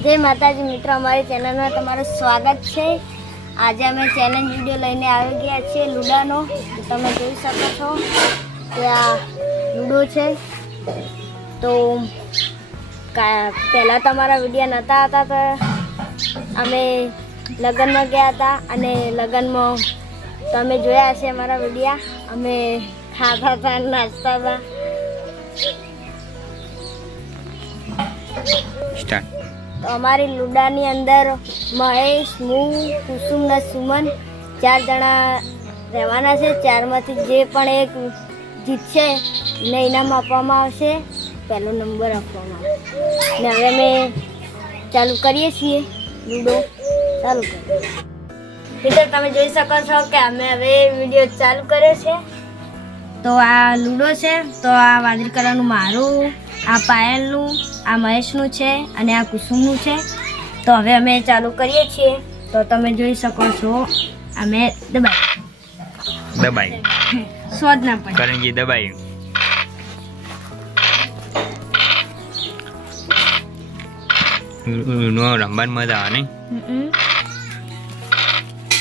જય માતાજી મિત્રો, અમારી ચેનલમાં તમારું સ્વાગત છે। આજે અમે ચેલેન્જ વિડીયો લઈને આવી ગયા છીએ લૂડાનો। તમે જોઈ શકો છો કે આ લૂડો છે। તો પહેલાં તો અમારા વિડીયો નહોતા હતા, તો અમે લગ્નમાં ગયા હતા અને લગ્નમાં તમે જોયા હશે અમારા વિડીયા। અમે ખાતા હતા, નાચતા હતા। તો અમારી લૂડાની અંદર મહેશ, હું, કુસુમ ને સુમન 4 જણા રહેવાના છે। 4માંથી જે પણ એક જીતશે એને ઇનામ આપવામાં આવશે, પહેલો નંબર આપવામાં આવશે। ને હવે અમે ચાલુ કરીએ છીએ લૂડો। ચાલુ કરીએ મિત્રો, તમે જોઈ શકો છો કે અમે હવે વિડીયો ચાલુ કર્યો છે। તો આ લૂડો છે, તો આ વાદળી કલરનું મારું, આ પાયલનું, આ મહેશનું છે અને આ કુસુમનું છે। તો હવે અમે ચાલુ કરીએ છીએ। તો તમે જોઈ શકો છો અમે દબાઈ સ્વાદ ના પડે, કરણજી દબાઈ। નો રમવાની મજા આવે નહીં?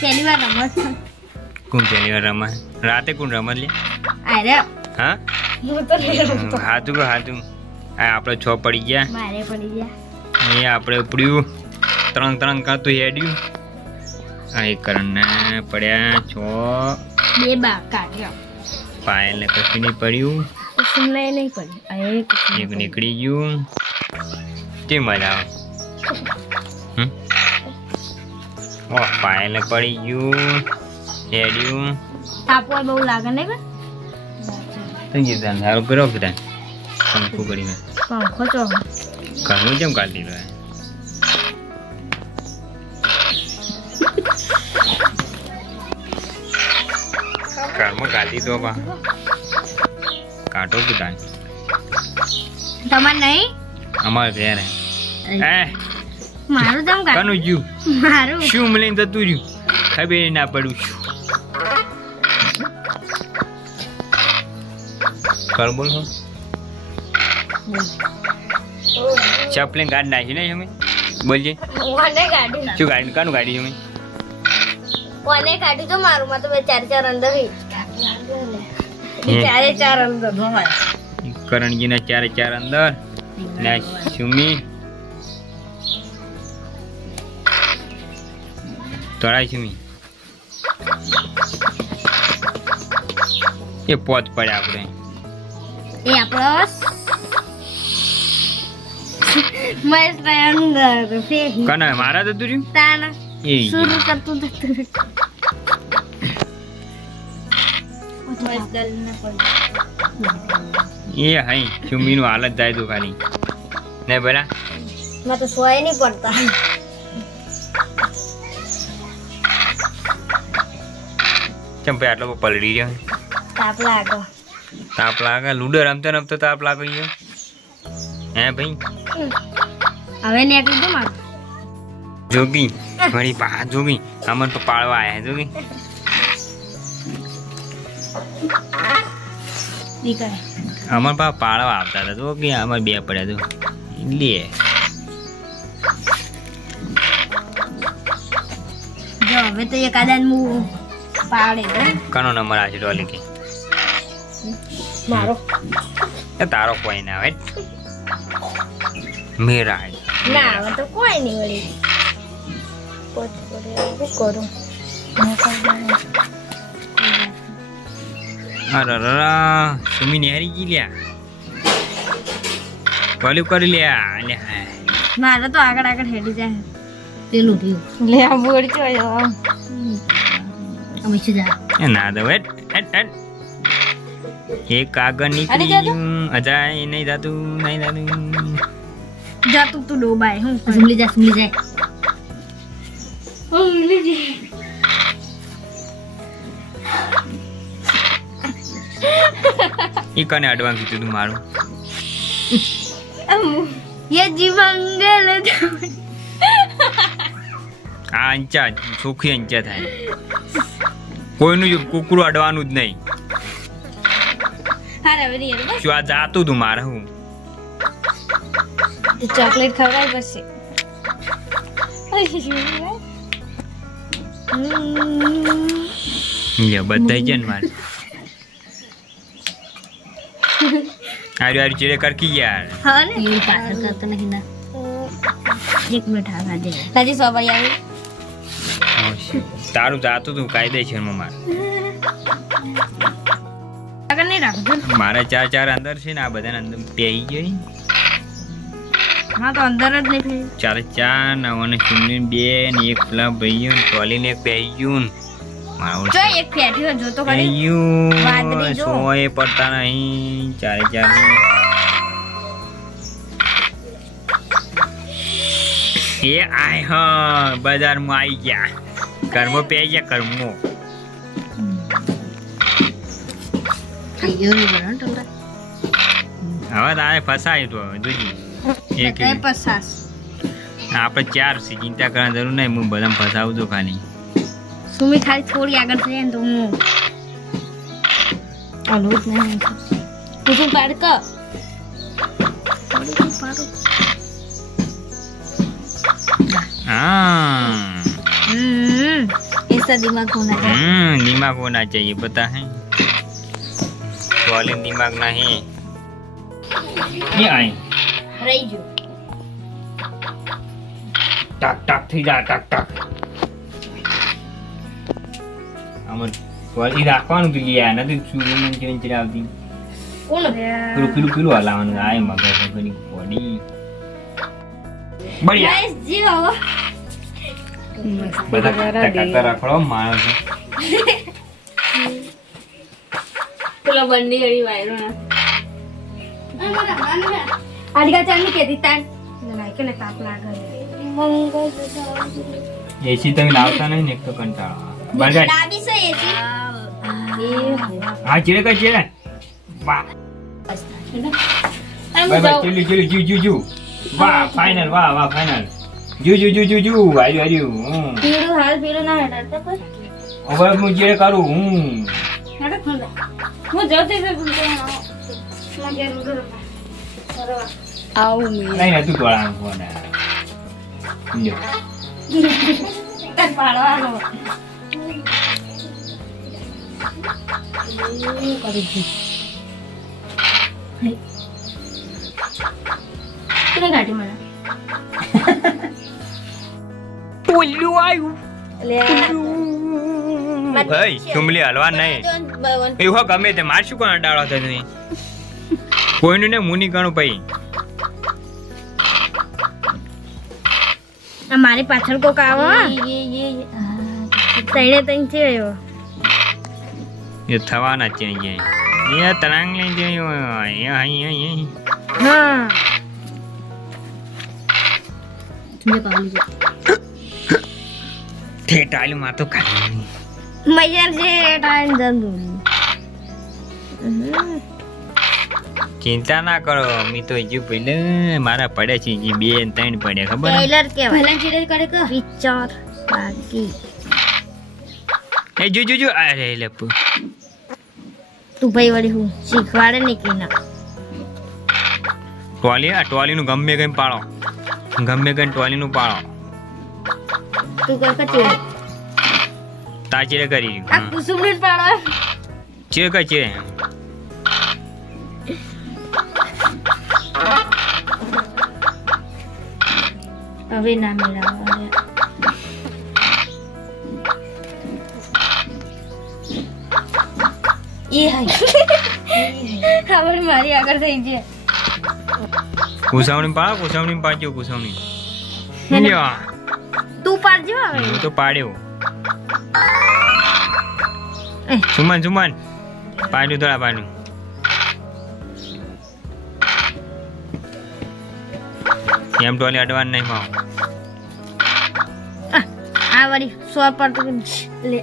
પહેલી વાર રમત કોણ પહેલી વાર રમે? રાતે કોણ રમત લે? અરે હા, હું તો નહીં રમતો। હાથું કે હાથું આપણે 6 પડી ગયા, મારે પડી ગયા। એ આપણે ઉપડ્યું 3 કરતું હેડ્યું। આ એક કરણને પડ્યા 6, 2 બા કાઢ્યો, પાયલને કશું નહીં પડ્યું, કુસુમને નહીં પડી, એક નીકળી ગયું। તે મજા આવે। પાયલને પડી ગયું, હેડ્યું, તાપો બહુ લાગે ને કે થઈ ગયું। સારું કર્યો કે પંખો કરી પંખો તો ઘરનું કેમ કાઢી દીધો? ઘરમાં કાઢી દો બા, કાઢો કે તાન તમારે નહીં? અમારે ઘેર હે મારું તમ કાઢ કનું જ્યું મારું શું મળીને જતું રહ્યું, ખબર ના પડ્યું શું કર બોલ છો? ચપલે ગાડી નાખી ને અમે બોલજે કોને કાઢી? શું ગાડી કાનું ગાડી અમે કોને કાઢી? તો મારું માં તો 4 અંદર ચારે ચાર અંદર કરણજી ના 4 અંદર ને સુમી તોડાય સુમી એ પોત પડે આપણે એ આપણો મહેશ અંદર ફેરી કને મારા તો તું તાના એ શુરુ કરતું હતું એ હાઈ સુમી નું હાલત જાય તો ખાલી ને બરા મેં તો સોય નહીં પડતા। ચમ ભાઈ આટલો પલડી ગયો, તાપ લાગો, તાપ લાગે? લૂડો રમતો રમતો તાપ લાગી ગયો હે ભાઈ? હવે નીકળી દો મારું જોગી મારી પા જોગી અમન તો પાળવા આયા જોગી નીકળે અમન પા પાળવા આવતા હતા જોગી અમાર 2 પડ્યા તો લે જો હવે તો એક આદાન મુ પાડે કનો નંબર આ છે ડોલી કે મારો એ તારો કોઈ ના આવે મેરા ના હવે તો કોઈ નહીં વળી પોત પડે કરું અરરરા સુમી ને હારી ગઈ લ્યા કોલી કરી લ્યા લે મારે તો આગળ હેડી જાય પેલું થયું લે આ બોડ ચોયો અમે શું જા એ ના દો હેટ હેટ હેટ એક આગળ નીકળી ગયું અજાય નહીં જાતું જા તું ડોબાય હું સુમલી જાય સુમલી જાય ઈ કને એડવાન્સ કીધું તું મારું ये जीवंगल આ અંચા સુખી અંચા થાય કોઈનું કુકડું અડવાનું જ નહીં હારે હવે નહીં બસ શું આ જાતું તું મારે હું ચોકલેટ ખવડાવી પછી લે બધા છે ને મારે આર્યું ચીડે કરકી યાર હા ને એ પાછળ કરતો નહીં ના 1 મિનિટ આગળ દે રાજી સોભાઈ આવી તારું જાતું તું કાયદેસરમાં મારે આગળ નહીં રાખજો મારે ચાર અંદર છે ને આ બધાને અંદર પેઈ ગઈ હા તો અંદર જ નહીં ફેર ચાર ને અને ચુમની 2 ને એક પેલા ભાઈઓ ને ટોલીને એક પેઈ ગયું મારું જો એક ફેટી હોય જો તો ખરી વાદળી જો. સોએ પડતા નહીં ચાર એ આય હા બજારમાં આવી ગયા કર્મો પે ગયા કર્મો ખાઈયો નહીં બનો ટોટા હવે તારે ફસાય તો હવે જોજી એક એ પસાસ આપણે 4 છે ચિંતા કરવાની જરૂર નહીં હું બધાને ફસાવું તો ખાલી સુમી ખાલી થોડી આગળ થઈ ને તો હું આલું જ નહીં તું પાડ ક हाँ इसका दिमाग होना चाहिए दिमाग होना चाहिए पता है ट्रॉली दिमाग नहीं ये आए રહી જો टक टक थी जा टक टक अमर ट्रॉली રાખવાનું કે લ્યા નથી સુરમન કેવી ચડાવતી કોણ પેલું હલાવવાનું આય મગજ ઘણી બોડી બઢિયા ગાઈસ જી હો બધા ટકા રાખડો માણસ પેલા બંડી વાળી વાયરો ના આડિકા ચાલની કેતી તાન લાય કે તાપ લાગે મંગલ એસી તમે લાવતા નહીં ને એક તો કંટાળો બરગડ ડાબી છે એસી હા ચીડે કઈ ચીડે વાહ બાય બાય ચીલી જુ વાહ ફાઇનલ વાહ ફાઇનલ જુ આર્યું પીળું હાલ પીળું ના હટાડતા પર હવે હું ચીડે કરું હું જતી છે મગે રુડો આવું મે નહીં તું તોડાનું ફોન જો તાર પાડવાનો કરી દી તને ગાડી મને ટોલ્યું આવ્યું લે ભાઈ ચુમલી હલવા નહીં એવું ગમે તે માર શું કોણ ડાળો થતો નહીં કોઈનું ને મુની ગણું ભાઈ મારી પાછળ કોક આવો તઈને તઈને છે આવ્યો એ થવાના જ છે અહીંયા એ તરાંગ લઈ જઈ અહીં હા મે કાલી જો ઠેટાલી માં તો ખાલી મૈયર છે ટાઈમ જંદુ ચિંતા ના કરો મી તો હજુ પહેલે મારા પડે છે જે 2 ને 3 પડ્યા ખબર ટ્રેલર કેવાય ભલા ચીડે કરે કે પિક્ચર બાકી એ જો અરે લપુ તું ભાઈ વળી હું શીખવાડે ને કે ના ટોલી નું ગમે કઈ પાડો ગમે કઈ ટોલી નું પાડો તું કર ચીડે તા ચીડે કરી આ કુસુમડી પાડો ચીડે કઈ ચીડે હવે ના મેળવવા એ હાય હવે મારી આગળ થઈ છે કુસાવણી પાડજો કુસાવણી લ્યો તું પાડજો હવે હું તો પાડ્યો સુમન પાડ્યું થોડા પાડ્યું એમ ટોલી અડવાન નહીં પાવ આ વળી સો પર તો લે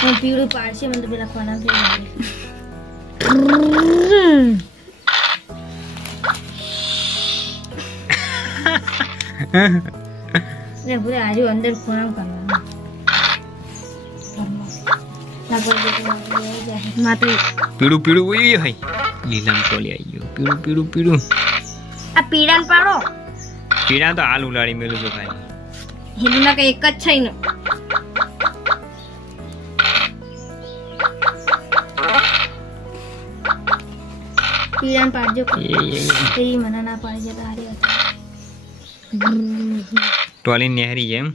હું પીળું પાડશે મને તો પેલા કોના ને પૂરે આજુ અંદર ખૂણામ કરવાનું પીળું ઉઈ હઈ લીલામ ટોલી આવી ગયો પીળું આ પીડાને પાડો પીડા તો હાલ ઉલાડી મેલું તો ભાઈ. હિન્દુના કઈ એક જ છે ને પીડાને પાડજો એ મને ના પાડી જતા હારી ટોલી નેહરી છે એમ.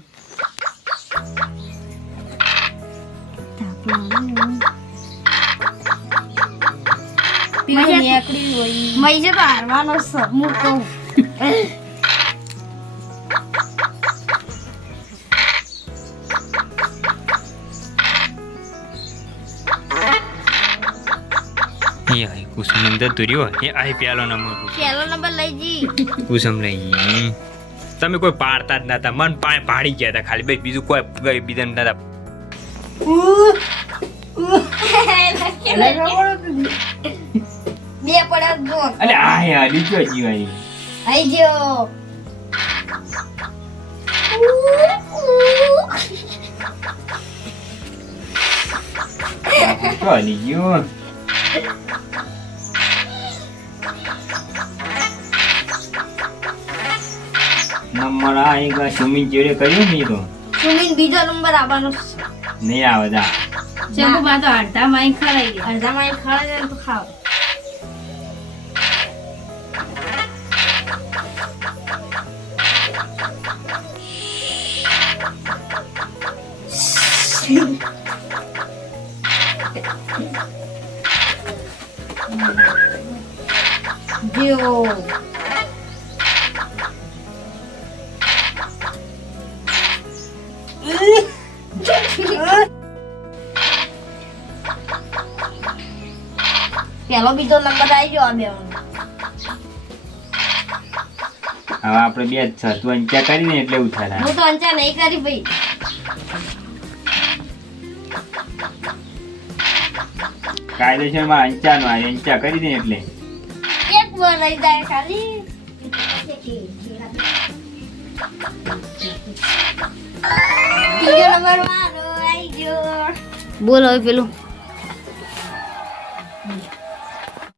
મઈ છે તો હારવાનો હું કહું એ આય કુસુમ અંદર તુર્યો એ આય પેલો નંબર પહેલો નંબર લઈ જી કુસુમ લઈ ગઈ. તમે કોઈ પાડતા જ નતા, મન પાડી ગયા હતા ખાલી, ભાઈ બીજું કોઈ બીજા નતા. બે પડ્યા જો અલે આ યાર લીધો જીવાય. આઈ જો તો આલી ગયો. નંબર આएगा સુમિન જેડે કર્યું ને તો સુમિન બીજો નંબર આવવાનો નહીં આવે જા. ચંપુ બા તો અડધા માઈ ખરાઈ ગઈ અડધા માઈ ખરાઈ જાય તો ખાવ જો પેલો બીજો નંબર આવી ગયો બે હવે આપણે બે જ છે, તું અંચા કરી ને એટલે ઉઠાડા. હું તો અંચા નહીં કરી ભાઈ કાયદેસર માં અંચા નો અંચા કરી દે એટલે એક વાર રહી જાય ખાલી ત્રીજો નંબર મારો આવી ગયો બોલ હવે પેલું